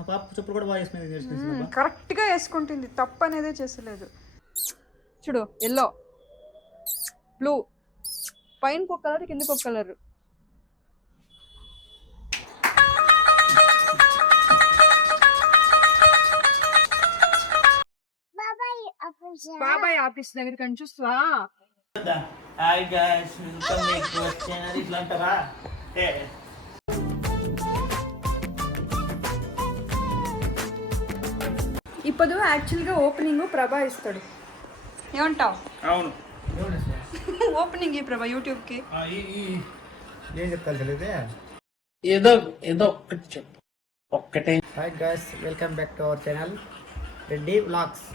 మా పాప చెప్పులు కూడా బాగా వేసుకునేది. కరెక్ట్గా వేసుకుంటుంది, తప్పు అనేదే చేసలేదు. చూడు, ఎల్లో, బ్లూ, పైన ఒక కలర్, కిందకి ఒక కలర్. బాబాయ్ ఆఫీస్ దగ్గర కానీ చూస్తావా? Hi guys, welcome back to our channel. ఇట్లా అంటారా? ఇప్పుడు యాక్చువల్గా ఓపెనింగ్ ప్రభా ఇస్తాడు, ఏమంటావు? అవును, ఓపెనింగ్ ఈ ప్రభా యూట్యూబ్కి ఏం చెప్తాను తెలియదే, ఏదో ఏదో ఒక్కటి చెప్పు, ఒక్కటే. Hi guys, welcome back to our channel Reddy vlogs.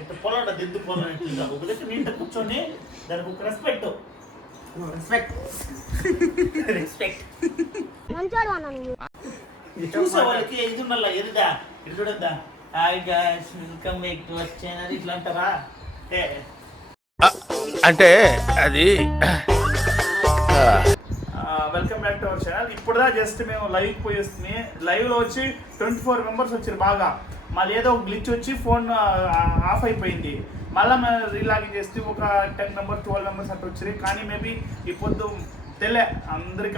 ఇట్లా పొలాట దిద్దు పొలం ఒక దగ్గర నీట కూర్చొని దానికి ఒక రెస్పెక్ట్ చూసే వాళ్ళకి ఇది ఉండాల. ఎదుదా ఇటు చూడద్దా? Hi guys, welcome back to our channel. ఇట్లా అంటారా? అంటే అది welcome back to our channel. ఇప్పుడుదా జస్ట్ మేము లైవ్ పోయి వస్తుంది. లైవ్లో వచ్చి 24 మెంబర్స్ వచ్చారు బాగా. మళ్ళీ ఏదో ఒక గ్లిచ్ వచ్చి ఫోన్ ఆఫ్ అయిపోయింది. మళ్ళీ మేము రీలాగిన్ చేస్తే ఒక 10 మెంబర్స్ 12 మెంబర్స్ అట్లా వచ్చారు. కానీ మేబీ ఈ పొద్దు తెలియ అందరికీ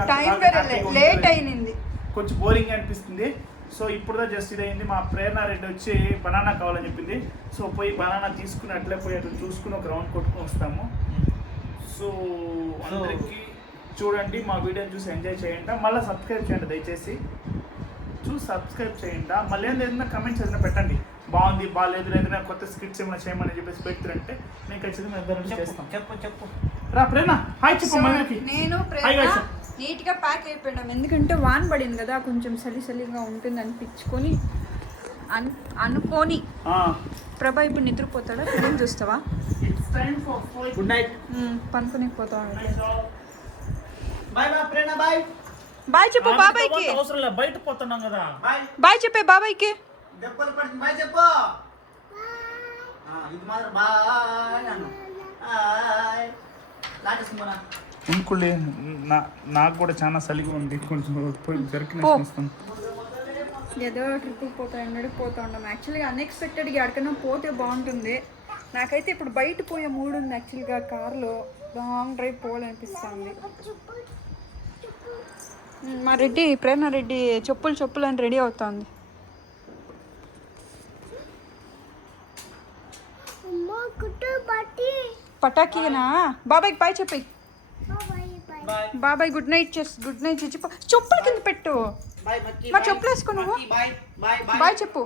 లేట్ అయింది, కొంచెం బోరింగ్ అనిపిస్తుంది. సో ఇప్పుడుదా జస్ట్ ఇది అయింది. మా ప్రేరణ రెడ్డి వచ్చి బనానా కావాలని చెప్పింది. సో పోయి బనానా తీసుకుని అట్లే పోయి అట్లా చూసుకుని ఒక రౌండ్ కొట్టుకుని వస్తాము. సో అందరికీ చూడండి, మా వీడియోని చూసి ఎంజాయ్ చేయండి. మళ్ళీ సబ్స్క్రైబ్ చేయండి దయచేసి, చూసి సబ్స్క్రైబ్ చేయండి. మళ్ళీ ఏదైనా కమెంట్స్ ఏదైనా పెట్టండి, బాగుంది బాగాలేదు, ఏదైనా కొత్త స్కిట్స్ ఏమైనా చేయమని చెప్పేసి పెడుతుంటే నేను ఖచ్చితంగా ఇద్దరు చేస్తాం. చెప్పు రా ప్రేరణ, హాయ్ చెప్పు. నేను నీట్ గా ప్యాక్ అయిపోయినాం, ఎందుకంటే వాన పడింది కదా, కొంచెం చలిగా ఉంటుంది అనిపించుకొని అనుకోని. ప్రభా ఇప్పుడు నిద్రపోతాడా? ఫిలిం చూస్తావా? Good night. పనుకుని పోతా. Bye bye Prerana, bye bye చెప్పు బాబాయ్కి. అవసరం లేదు, బయట పోతున్నాం కదా. బాయ్ చెప్పే బాబాయ్కి. దెబ్బలు పడుతుంది, బాయ్ చెప్పు. ఇది మాత్రం బాయ్ అను. హాయ్ లాగేసుకున్నా. ఇంకులే నాకు కూడా చాలా చలిగా ఉంది, కొంచెం జరికిన ఏదో ట్రిప్కి పోతా ఉన్నాం. యాక్చువల్గా అన్ఎక్స్పెక్టెడ్గా ఎక్కడికైనా పోతే బాగుంటుంది. నాకైతే ఇప్పుడు బయట పోయే మూడు ఉంది. యాక్చువల్గా కార్లో లాంగ్ డ్రైవ్ పోవాలనిపిస్తుంది. మా రెడ్డి, ప్రేరణ రెడ్డి చెప్పులు అని రెడీ అవుతుంది. పటాకీనా? బాబాయ్కి బాయ్ చెప్పి. బాబాయ్ గుడ్ నైట్ చెప్పు. చెప్పులు కింద పెట్టు. మా చెప్పులు వేసుకో నువ్వు. బాయ్ చెప్పు.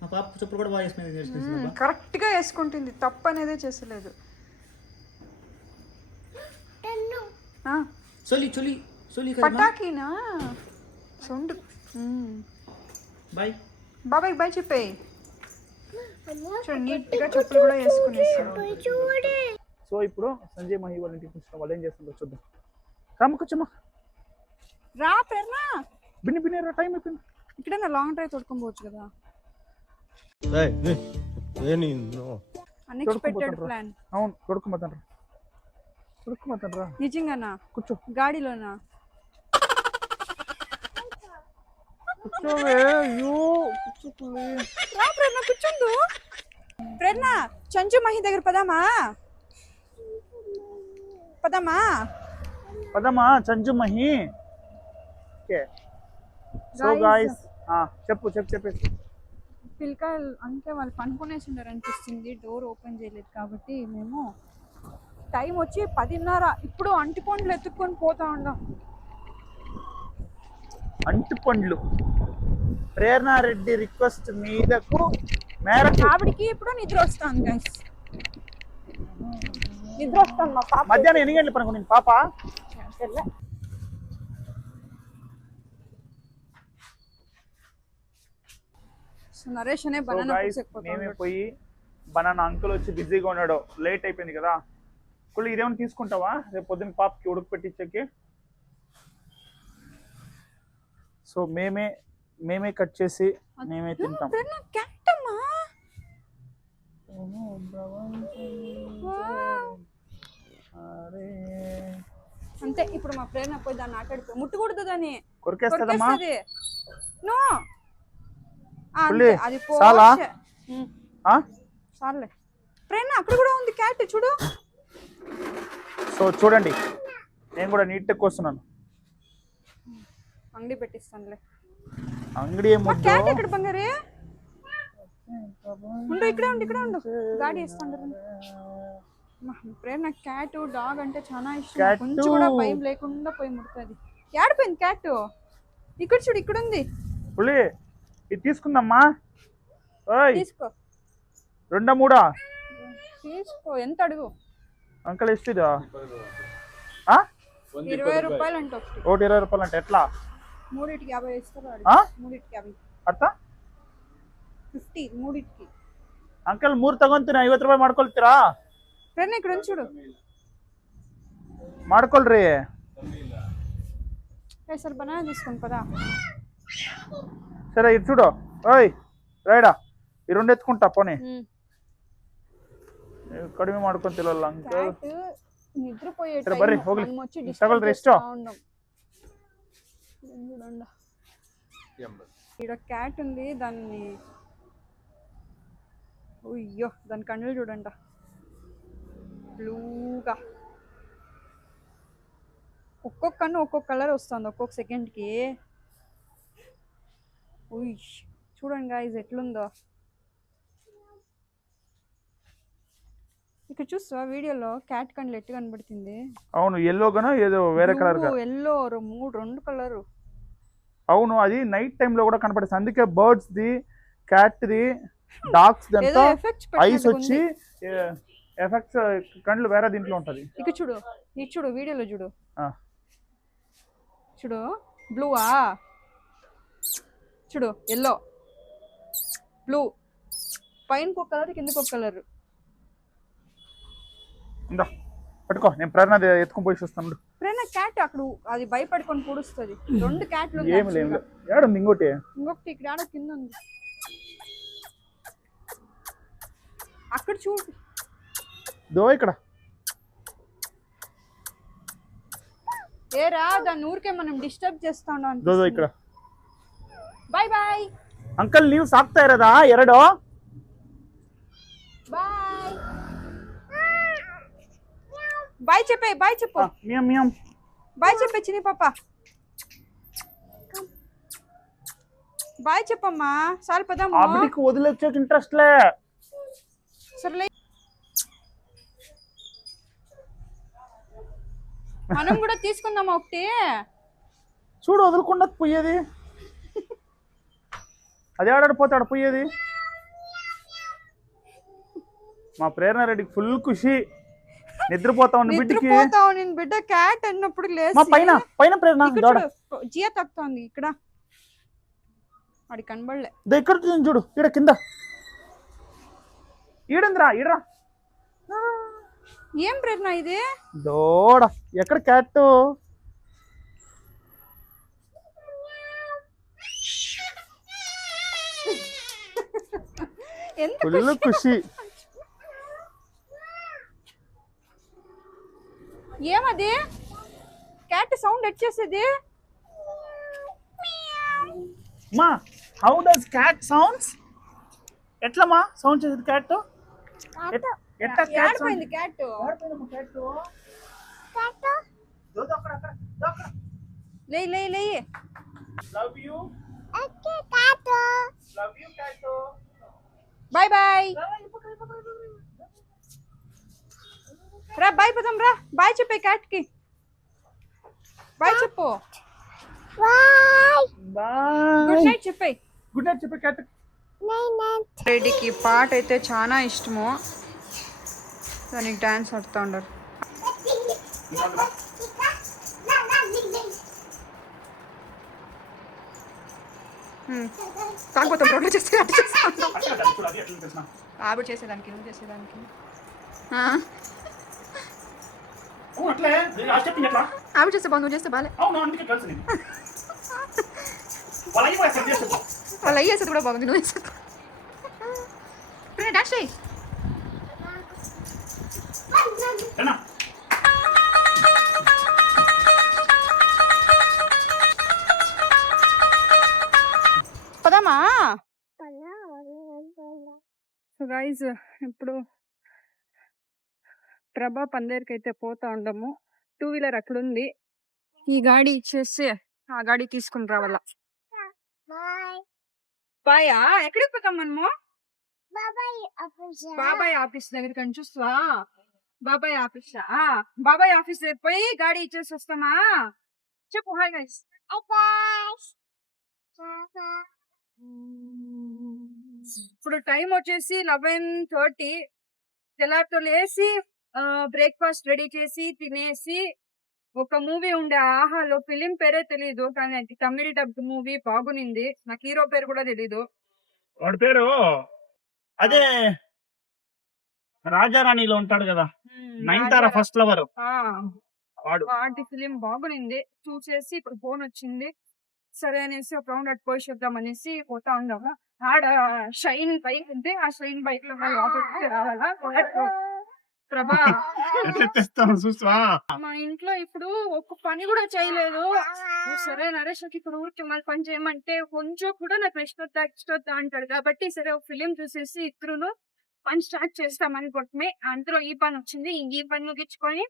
మా పాప చెప్పులు కూడా బాగా వేసుకునేది. కరెక్ట్గా వేసుకుంటుంది, తప్పు అనేదే చేసలేదు. పటాకీనా? సౌండ్. బాయ్ బాబాయ్ బాయ్ చెప్పే. చూడు, నీట్గా చెప్పులు కూడా వేసుకునేస్తాడు. సో ఇప్పుడు సంజయ్ మహి వాళ్ళ ఇంటికి వచ్చిన వాళ్ళు ఏం చేస్తుందో చూద్దాం. రామకొచ్చమ్మా, రా ప్రేరణ. బిన్ని రా, టైం అయిపోయింది. ఇక్కడైనా లాంగ్ డ్రైవ్ తొడుకొని పోవచ్చు కదా. Unexpected plan. అవును, తొడుకుపోతాను రా. నిజంగానా? కూర్చో. గాడిలోనా? కూర్చోవే. రా ప్రేరణ, కూర్చోండు. ప్రేరణ, సంజు మహి దగ్గర పదామా Sanju Mahi. Okay, so guys చెప్పేసి పిల్లకాయలు అంటే వాళ్ళు పనుకునేసి ఉన్నారు అనిపిస్తుంది. డోర్ ఓపెన్ చేయలేదు కాబట్టి మేము టైం వచ్చి 10:30. ఇప్పుడు అంటిపండ్లు ఎత్తుక్కొని పోతా ఉన్నాం. అంటిపండ్లు ప్రేరణ రెడ్డి రిక్వెస్ట్ మీదకు మేరకు ఆవిడికి ఇప్పుడు నిద్ర వస్తాను గైస్, నిద్ర వస్తాను. మా పాప మధ్యాహ్నం ఎన్ని గంటలు పనుకుని పాప? నరేష్ అనే మేమే పోయి బనానా అంకుల్ వచ్చి బిజీగా ఉన్నాడు, లేట్ అయిపోయింది కదా. కుళ్ళు ఇదేమన్నా తీసుకుంటావా రేపు పొద్దున్న పాపకి ఉడుకు పెట్టించకి? సో మేమే కట్ చేసి మేమే తింటాం. అంతే. ఇప్పుడు మా ప్రేరణ పోయి దాన్ని ఆటాడిపో, ముట్టకూడదు దాన్ని, కొరికేస్తుందమ్మా. నో పులి, అది చాలా? చాలే. ప్రేరణ అక్కడ కూడా ఉంది క్యాట్ చూడు. సో చూడండి, నేను కూడా నీట్గా కోస్తున్నాను. అంగడి పెట్టిస్తానులే. అంగడి క్యాట్ ఎక్కడ బంగారే? ఉండు ఇక్కడే ఉండు గాడి వేస్తాను. ప్రేరణ క్యాట్ డాగ్ అంటే చాలా ఇష్టం. కొంచెం కూడా భయం లేకుండా పోయి ముడుతుంది. ఏడిపోయింది క్యాట్? ఇక్కడ చూడు, ఇక్కడ ఉంది. పులి ఇది తీసుకుందమ్మా. తీసుకో. 2 3 తీసుకో. ఎంత అడుగు అంకల్? ఇస్తుందా? 20 రూపాయలు అంటే ఒకటి 20 రూపాయలు అంటే ఎట్లా? 3కి 50 ఇస్తారు. 3కి 50 ಅರ್ಥ 50 3కి. ಅಂಕಲ್ 3 ತಗೊಂತೀನಿ, 50 ರೂಪಾಯಿ ಮಾಡ್ಕೊಳ್ತೀರಾ? ಪ್ರೇರಣೆ ఇక్కడ చూడు, ಮಾಡ್ಕೊಳ್ರಿ. సరే బనానా తీసుకోండి పదా. సరే ఇది చూడు. ఓయ్ రైడా, ఈ 2 ఎత్తుకుంటా పోనీ. ಕಡಿಮೆ ಮಾಡ್ಕೊಂತಿಲ್ಲ ಅಂಕಲ್. నిద్రపోయే టైం ಬರ್ರಿ ಹೋಗ್ಲಿ, ತಗೊಳ್ರಿ. ಎಷ್ಟು? చూడండి ఇక్కడ క్యాట్ ఉంది. దాన్ని అయ్యో దాని కన్నులు చూడండి బ్లూగా. ఒక్కొక్క కన్ను ఒక్కొక్క కలర్ వస్తుంది ఒక్కొక్క సెకండ్కి. చూడండి గాయ్స్ ఎట్లుందో. ఇక్కడ చూస్తా వీడియోలో క్యాట్ కన్నులు ఎట్టు కనబడుతుంది. అవును, ఎల్లో గానో ఏదో వేరే కలర్ గా. Yellow 2 colour. అవును, అది నైట్ టైం లో కూడా కనపడుతుంది. అందుకే బర్డ్స్ ది, క్యాట్ ది, డాగ్స్ దంతా ఐస్ వచ్చి ఎఫెక్ట్స్ కళ్ళు వేరే దీంట్లో ఉంటది. ఇక చూడు, ఇది చూడు వీడియోలో చూడు. చూడు బ్లూవా, చూడు ఎల్లో బ్లూ, పైన ఒక కలర్ కిందకి ఒక కలర్. ఇందా పట్టుకో, నేను ప్రేరణ ఎత్తుకొని పోయి చూస్తాను. ప్రేరణ క్యాట్ అక్కడ అది భయపడుకొని పొడుస్తుంది. 2 క్యాట్లు ఏమి లేదు. ఏడుంది ఇంకోటి? ఇంకొకటి ఇక్కడ ఆడ కింద ఉంది. అక్కడ చూడు దో ఇక్కడ. ఏరా దాన్ని ఊరికే మనం డిస్టర్బ్ చేస్తా ఉన్నాం. దో ఇక్కడ. బాయ్ బాయ్ ಅಂಕಲ್, ನೀವು ಸಾಕ್ತಾ ಇರೋದಾ 2? బాయ్ బాయ్ చెప్పే, బాయ్ చెప్పు. మియం మియం బాయ్ చెప్పే చిన్ని పాప. బాయ్ చెప్పమ్మా. సార్ పదమ్మా. అబ్బడికి వదిలేచ్చే ఇంట్రెస్ట్ లే. సర్లే మనం కూడా తీసుకుందామా ఒకటి? చూడు వదులుకుండా పోయేది. అది ఆడాడిపోతాడు పోయేది. మా ప్రేరణ రెడ్డికి ఫుల్ ఖుషి. నిద్రపోతా ఉంది బిడ్డకి. నేను బిడ్డ క్యాట్ అన్నప్పుడు లేదు. పైన పైన ప్రేరణ జియా తక్కుతుంది ఇక్కడ. వాడి కనబడలే. ఇక్కడ చూడు, ఇక్కడ కింద ఈడందిరా. ఈడరా. ఏం ప్రేరణ ఇది? దోడ ఎక్కడ క్యాట్? ఫుల్ ఖుషి. ఏమది క్యాట్ సౌండ్ వచ్చేసేది? మా హౌ డస్ క్యాట్ సౌండ్స్? ఎట్లా మా సౌండ్ చేసేది క్యాట్? ఎట్లా క్యాట్ పోయింది క్యాట్? లే లే లే. Love you. Okay cat. Love you cat. Bye bye. రా బాయ్ పదం రా. బాయ్ చెప్పే క్యాట్ కి. బాయ్ చెప్పు. Bye bye. గుడ్ నైట్ చెప్పే. గుడ్ నైట్ చెప్పే క్యాట్. రెడ్డికి పాట అయితే చాలా ఇష్టము. దానికి డాన్స్ ఆడుతూ ఉండరు. కాకపోతే రోడ్లు చేస్తే ఆవిడ చేసేదానికి నువ్వు చేసేదానికి ఆవిడ చేస్తే బాగు, నువ్వు చేస్తే బాలే. వాళ్ళు అయ్యేసేది కూడా బాగుంది, నువ్వు వేసేది. డాష్ చేయి. పోదామా? సో గైజ్ ఇప్పుడు ప్రభా పందేరికి అయితే పోతా ఉండము. 2 వీలర్ అక్కడ ఉంది. ఈ గాడి ఇచ్చేసి ఆ గాడి తీసుకుని రావాల. బాయా ఎక్కడికి పోతాం మనము? బాబాయ్ ఆఫీస్ దగ్గరికి అని చూస్తా. బాబాయ్ ఆఫీసా? బాబాయ్ ఆఫీస్ దగ్గర పోయి గాడి ఇచ్చేసి వస్తామా? చెప్పు హాయ్ గైస్. ఇప్పుడు టైం వచ్చేసి 11:30. తెల్లారితో లేసి బ్రేక్ఫాస్ట్ రెడీ చేసి తినేసి ఒక మూవీ ఉండే ఆహాలో, ఫిలిం పేరే తెలీదు కానీ అది తమిళ డబ్ మూవీ, బాగునింది. నాకు హీరో పేరు కూడా తెలీదు. వాడి పేరు అదే రాజారాణిలో ఉంటాడు కదా, నయనతార ఫస్ట్ లవర్ వాడు. వాటి ఫిలిం బాగునింది. చూసేసి ఇప్పుడు ఫోన్ వచ్చింది, సరే అనేసి ఒక రౌండ్ అటు పోయి చూద్దాం అనేసి పోతా ఉందాము. ఆడ షైన్ బైక్ ఉంటే ఆ షైన్ బైక్ లో లోపలికి రావాలా. ప్రభా చూస్తా మా ఇంట్లో ఇప్పుడు ఒక్క పని కూడా చేయలేదు. సరే నరేష్ ఇప్పుడు ఊరికి మళ్ళీ పని చేయమంటే కొంచెం కూడా నాకు ఇష్టొద్దా అంటాడు. కాబట్టి సరే ఒక ఫిలిం చూసేసి ఇద్దరును పని స్టార్ట్ చేస్తాం అనుకుంటున్నాయి. అందులో ఈ పని వచ్చింది. ఈ పని ముగించుకొని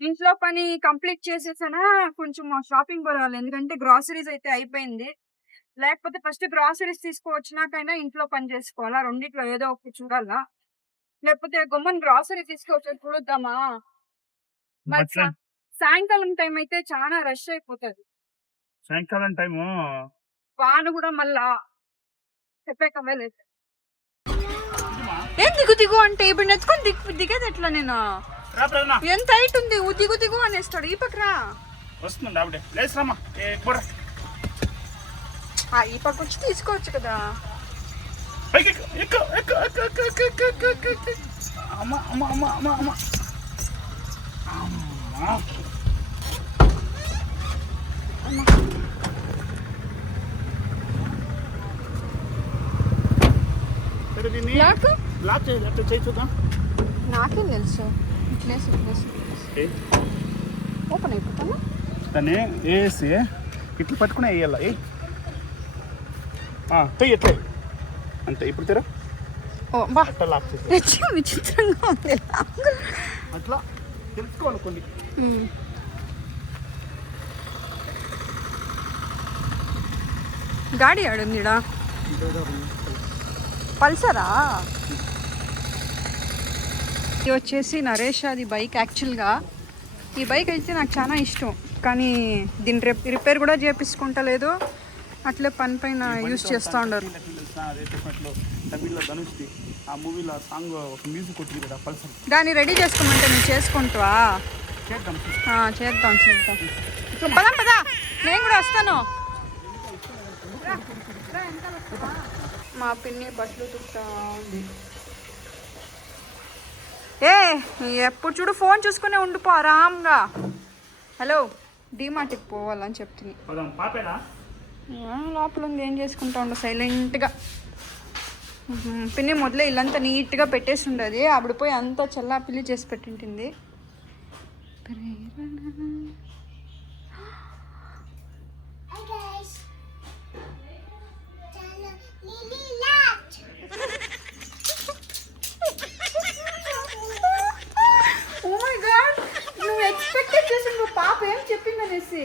ఇంట్లో పని కంప్లీట్ చేసేసానా, కొంచెం షాపింగ్ పోవాలి. ఎందుకంటే గ్రాసరీస్ అయితే అయిపోయింది. లేకపోతే ఫస్ట్ గ్రాసరీస్ తీసుకువచ్చినాకైనా ఇంట్లో పని చేసుకోవాలా. రెండిట్లో ఏదో ఒకటి చూడాలా. లేకపోతే గొమ్మని గ్రాసరీ తీసుకొచ్చి చూడొద్దామా. మరి సాయంకాలం టైం అయితే చాలా రష్ అయిపోతుంది. సాయంకాలం టైము వాన కూడా మళ్ళా చెప్పేకమే లేదు. ఏం దిగు దిగు అంటే ఇప్పుడు నెత్తుకొని దిగేది ఎట్లా? నేను ఎంత హైట్ ఉంది, దిగు దిగు అనేస్తాడు. ఈ పక్కరా వస్తుంది ఆవిడే. లేసరామా ఈ పక్క వచ్చి తీసుకోవచ్చు కదా. నాకేం తెలుసు. ఓపెన్ అయిపోతాను. దాన్ని వేసి ఇట్లా పట్టుకుని వేయాల. ఎట్లా అంతే. ఇప్పుడు తెరా అట్లా లాక్ చేసి విచిత్రంగా ఉంది. అట్లా తెలుసుకోవాలి కొన్ని. గాడి ఆడుందిడా పల్సరా. ఇది వచ్చేసి నరేష్ అది బైక్. యాక్చువల్గా ఈ బైక్ అయితే నాకు చాలా ఇష్టం, కానీ దీన్ని రిపేర్ కూడా చేపించుకుంటలేదు. అట్లే పని పైన యూజ్ చేస్తూ ఉండరు. దాన్ని రెడీ చేసుకోమంటే నువ్వు చేసుకుంటావా? చేద్దాం పదా నేను కూడా వస్తాను. మా పిన్ని బట్టలు తుక్కుతా ఉంది. ఎప్పుడు చూడు ఫోన్ చూసుకునే ఉండిపో ఆరాంగా. హలో, డీమార్ట్కి పోవాలని చెప్తుంది. లోపల ఉంది, ఏం చేసుకుంటా ఉండ సైలెంట్గా. పిన్ని మొదలే ఇల్లంతా నీట్గా పెట్టేసి ఉండదు. అప్పుడు పోయి అంతా చల్లా పిల్లి చేసి పెట్టింటుంది. నువ్వు ఎక్స్పెక్టెడ్ చేసి పాప ఏం చెప్పింది అనేసి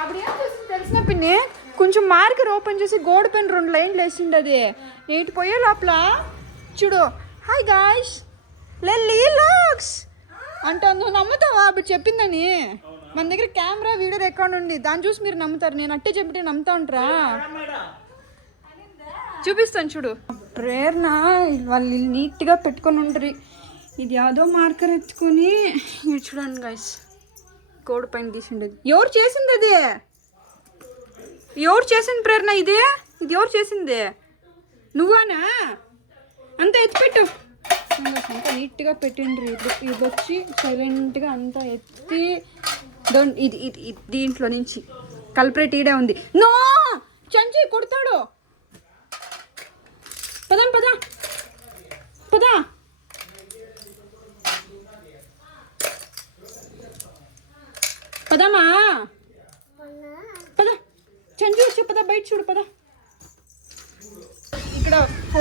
అప్పుడు ఏం చేసింది తెలిసిన పిన్ని, కొంచెం మార్కర్ ఓపెన్ చేసి గోడ పైన 2 లైన్లు వేసిండు. అది నీటి పోయే లోపల చూడు, హాయ్ గాయ్స్ లెల్లీ లాక్స్ అంటే నువ్వు నమ్ముతావా? అప్పుడు చెప్పిందని. మన దగ్గర కెమెరా వీడియో రికార్డ్ ఉంది, దాన్ని చూసి మీరు నమ్ముతారు. నేను అట్టే చెప్తే నమ్ముతా ఉంటారా? చూపిస్తాను చూడు. ప్రేరణ వాళ్ళు నీట్గా పెట్టుకొని ఉంటారు. ఇది యాదో మార్కర్ ఎత్తుకొని చూడండి గైస్, గోడ పైన తీసిండేది. ఎవరు చేసింది అది? ఎవరు చేసింది ప్రేరణ? ఇది ఎవరు చేసింది? నువ్వానా? అంతా ఎత్తిపెట్టు. అంతా నీట్గా పెట్టిండ్రు. ఇది వచ్చి సైలెంట్గా అంతా ఎత్తి ఇది ఇది దీంట్లో నుంచి కల్పరేట్ ఈడే ఉంది. నో చంచి కొడతాడు. పదా పదా పదా. పదమ్మా పద. చంచు వచ్చి పద, బయట చూడు పద.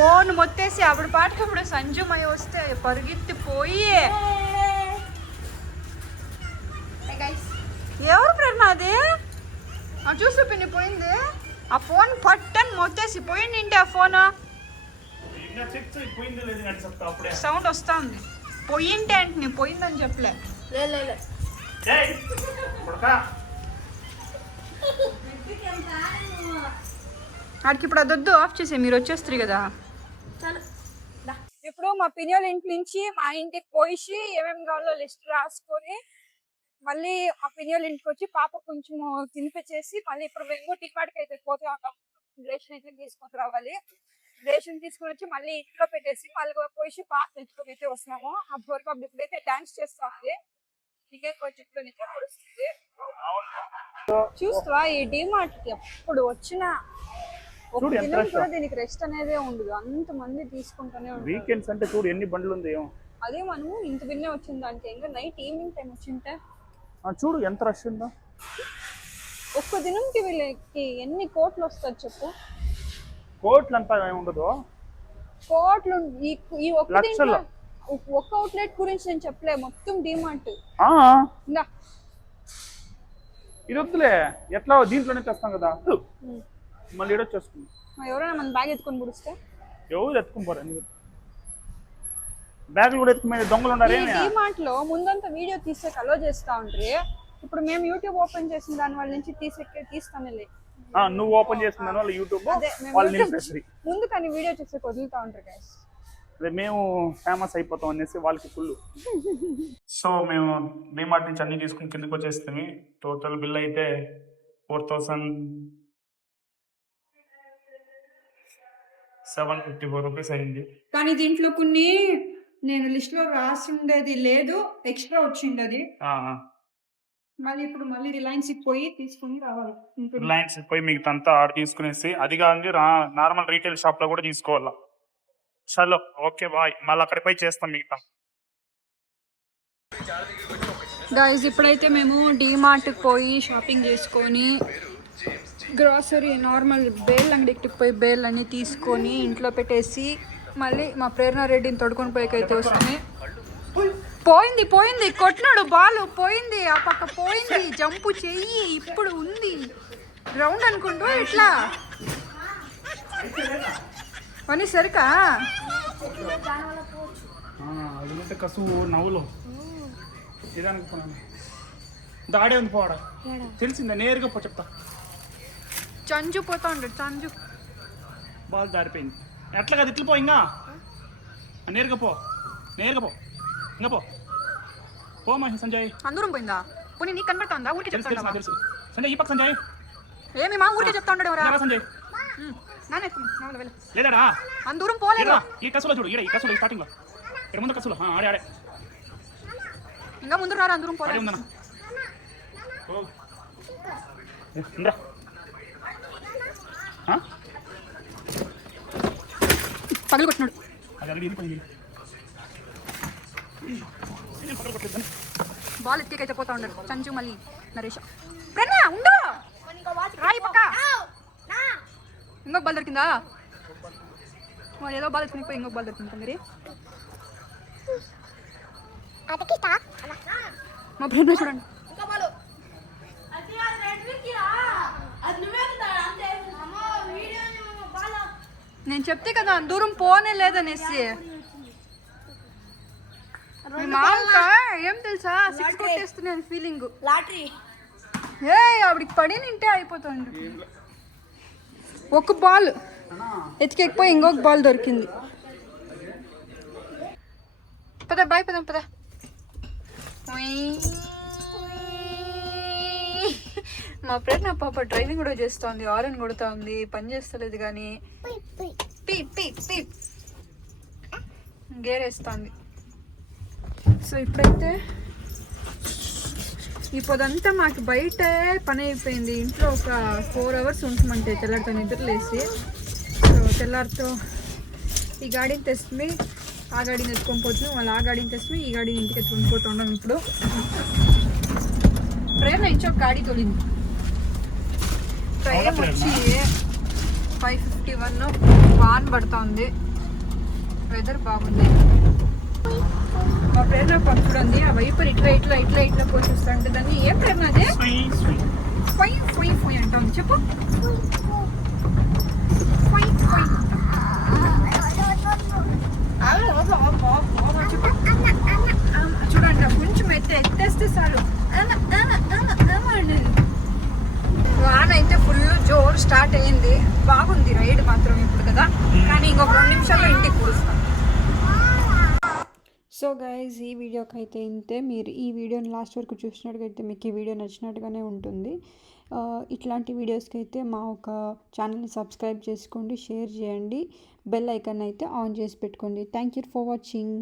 ఫోన్ మొత్తేసి అప్పుడు పాటకప్పుడు సంజుమయ్య వస్తే పరిగెత్తిపోయి ఎవరు ప్రేరణ అది చూసి పిన్ని పోయింది ఆ ఫోన్ పట్టని మొత్తేసి పోయింది ఏంటి ఆ ఫోన్ సౌండ్ వస్తా ఉంది పోయింటే అంటే నేను పోయిందని చెప్పలే ఆడికి ఇప్పుడు అదొద్దు ఆఫ్ చేసే మీరు వచ్చేస్తారు కదా ఇప్పుడు మా పినియోల ఇంటి నుంచి మా ఇంటికి పోయి ఏమేమి కావాలో లిస్ట్ రాసుకొని మళ్ళీ మా పినియోల ఇంటికి వచ్చి పాప కొంచెం తినిపించేసి మళ్ళీ ఇప్పుడు మేము టిక్పాటికి అయితే పోతే రేషన్ అయితే తీసుకొని రావాలి రేషన్ తీసుకుని వచ్చి మళ్ళీ ఇంట్లో పెట్టేసి మళ్ళీ పోయి పాప తెచ్చుకొని అయితే వస్తున్నాము అప్పటి వరకు అప్పుడు ఇప్పుడైతే డాన్స్ చేస్తా ఉంది ఇంకే కొంచెం పొడుస్తుంది చూస్తా ఈ డిమార్ట్ ఎప్పుడు వచ్చినా ఒక దినం కూడా దీనికి రెస్ట్ అనేది ఉండదు అంత మంది తీసుకుంటూనే ఉంటారు వీకెండ్స్ అంటే చూడు ఎన్ని బండ్లు ఉంది అదే మనము ఇంత బిన్నే వచ్చింది దానికి ఇంకా నైట్ ఈవినింగ్ టైం వచ్చింటే చూడు ఎంత రష్ ఉందో ఒక్క దినంకి వీళ్ళకి ఎన్ని కోట్లు వస్తుంది చెప్పు కోట్లు అంతా ఉండదు కోట్లు ఈ ఒక్క దీంట్లో ఒక్క అవుట్లెట్ గురించి నేను చెప్పలే మొత్తం డిమార్ట్ ఇందా ఇది వద్దులే ఎట్లా దీంట్లోనే చేస్తాం కదా మళ్ళీ ఏడొచ్చేసుకుంది ఎవరైనా మన బ్యాగ్ ఎత్తుకొని పుడిస్తే ఎవరు ఎత్తుకుని పోరు బ్యాగులు కూడా ఎత్తుకునే దొంగలు ఉన్నారు డిమార్ట్ లో ముందంతా వీడియో తీసే అలో చేస్తా ఉంటారు ఇప్పుడు మేము యూట్యూబ్ ఓపెన్ చేసిన దాని వాళ్ళ నుంచి తీస్తానే నువ్వు ఓపెన్ చేసిన దాని వల్ల యూట్యూబ్ ముందు కానీ వీడియో చేసే వదులుతా ఉంటారు గైస్ మేము ఫేమస్ అయిపోతాం అనేసి వాళ్ళకి ఫుల్ సో మేము డిమార్ట్ నుంచి అన్ని తీసుకుని కిందకి వచ్చేస్తాము టోటల్ బిల్ అయితే 4,754 రూపీస్ అయింది కానీ దీంట్లో కొన్ని నేను లిస్ట్ లో రాసి ఉండేది లేదు ఎక్స్ట్రా వచ్చిండది మళ్ళీ ఇప్పుడు మళ్ళీ రిలయన్స్ పోయి తీసుకుని రావాలి రిలయన్స్ పోయి మీకు అంతా ఆర్డర్ తీసుకునేసి అది కాదు నార్మల్ రీటైల్ షాప్ లో కూడా తీసుకోవాలా చలో ఓకే బాయ్ మళ్ళీ అక్కడికి పోయి చేస్తాం మిగతా గైస్ ఇప్పుడైతే మేము డిమార్ట్కి పోయి షాపింగ్ చేసుకొని గ్రాసరీ నార్మల్ బేల్ అంగడికి పోయి బేల్ అన్ని తీసుకొని ఇంట్లో పెట్టేసి మళ్ళీ మా ప్రేరణ రెడ్డిని తొడుకొని పోయేకైతే వస్తుంది పోయింది కొట్టినాడు బాల్ పోయింది ఆ పక్క పోయింది జంపు చెయ్యి ఇప్పుడు ఉంది రౌండ్ అనుకుంటూ ఇట్లా పని సరికా అదింటే కసువు నవ్వులు ఇదానికి పోనాను దాడే ఉంది పోవడా తెలిసిందా నేరుగా పో చెప్తా చంజు పోతా ఉంటాడు చంజు బాల్ దారిపోయింది ఎట్లా కదా ఇట్లు పో ఇంకా నేరుగా పో ఇంకా పో మహి సంజయ్ అందరం పోయిందా పోనీ నీకు కనబడుతుందా ఊరికే చెప్తా తెలుసు సంజయ్ ఈ పక్క సంజయ్ ఏమి మా ఊరికే చెప్తా ఉంటాడు సంజయ్ లేదాడా అందరం పోలేదు ఈ కసులో చూడు ఈ కసులో స్టార్టింగ్ లో ఇక్కడ ముందు కసులో ఆడే ఇంకా ముందు రారా అందరం పోలేదు పగలు కొట్టినాడు బాల్ ఎత్తికైతే పోతా ఉన్నాడు సంజు మళ్ళీ నరేష్ ఉండు రాయి పక్క ఇంకొక బాల్ దొరికిందా మరి ఏదో బాల్ ఎత్తుకుని పోయి ఇంకొక బాల్ దొరికింది మరి మా బ్రదర్ చూడండి నేను చెప్తే కదా దూరం పోనే లేదనేసి మామూలుగా ఏం తెలుసా 6 కొట్టేస్తున్నాను ఫీలింగ్ లాటరీ ఆవిడికి పడి నింటే అయిపోతుంది ఒక బాల్ ఎత్తికెక్కిపోయి ఇంకొక బాల్ దొరికింది పద బాయ్ పద మా ఫ్రెండ్ నా పాప డ్రైవింగ్ కూడా చేస్తుంది ఆరెంజ్ కొడుతా ఉంది పని చేస్తలేదు కానీ గేరేస్తుంది సో ఇప్పుడైతే ఈ పొదంతా మాకు బయట పని అయిపోయింది ఇంట్లో ఒక 4 hours ఉంచమంటే తెల్లారితో నిద్రలేసి సో తెల్లారితో ఈ గాడిని తెస్తుంది ఆ గాడిని ఎత్తుకొని పోతుంది మళ్ళీ ఆ గాడిని తెస్తుంది ఈ గాడిని ఇంటికి ఎత్తుకొని పోతుండం ఇప్పుడు ట్రైన్ నుంచి ఒక గాడి తొలింది టైం వచ్చి 5:51 వాన్ పడుతుంది వెదర్ బాగుంది. మా ప్రేరణ పంపుడుంది ఆ వైపర్ ఇట్లా ఇట్లా ఇట్లా ఇట్లా పోయి చూస్తుంటే దాన్ని ఏం ప్రేరణ అదే ఫొయ్ ఫొయ్ ఫొయ్ అంటాం. చెప్పు ఫొయ్ ఫొయ్. చూడండి కొంచెం ఎత్తేస్తే చాలు వాన అయితే ఫుల్ జోర్ స్టార్ట్ అయింది. బాగుంది రైడ్ మాత్రం ఇప్పుడు కదా, కానీ ఇంకొక 2 నిమిషాల్లో ఇంటికి కూరుస్తాం. సో గైజ్ ఈ వీడియోకి అయితే ఇంతే. మీరు ఈ వీడియోని లాస్ట్ వరకు చూసినట్టుగైతే మీకు ఈ వీడియో నచ్చినట్టుగానే ఉంటుంది. ఇట్లాంటి వీడియోస్కి అయితే మా ఒక ఛానల్ని సబ్స్క్రైబ్ చేసుకోండి, షేర్ చేయండి, బెల్ ఐకాన్ అయితే ఆన్ చేసి పెట్టుకోండి. Thank you for watching.